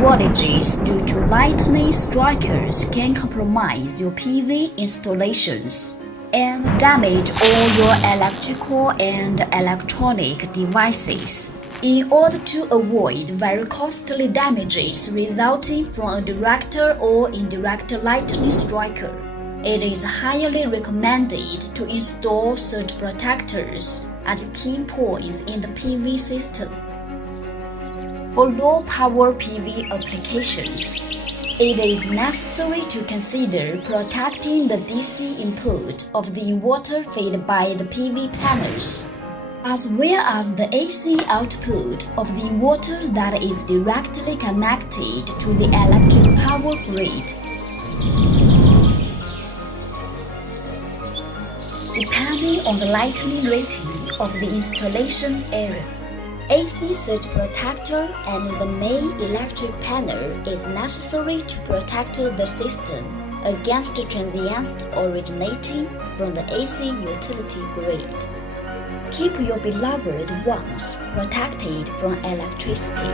outages due to lightning strikes can compromise your PV installations and damage all your electrical and electronic devices. In order to avoid very costly damages resulting from a direct or indirect lightning strike, it is highly recommended to install surge protectors at key points in the PV system. For low-power PV applications, it is necessary to consider protecting the DC input of the inverter fed by the PV panels, as well as the AC output of the inverter that is directly connected to the electric power grid. Depending on the lightning rating of the installation area, AC surge protector and the main electric panel is necessary to protect the system against transients originating from the AC utility grid. Keep your beloved ones protected from electricity.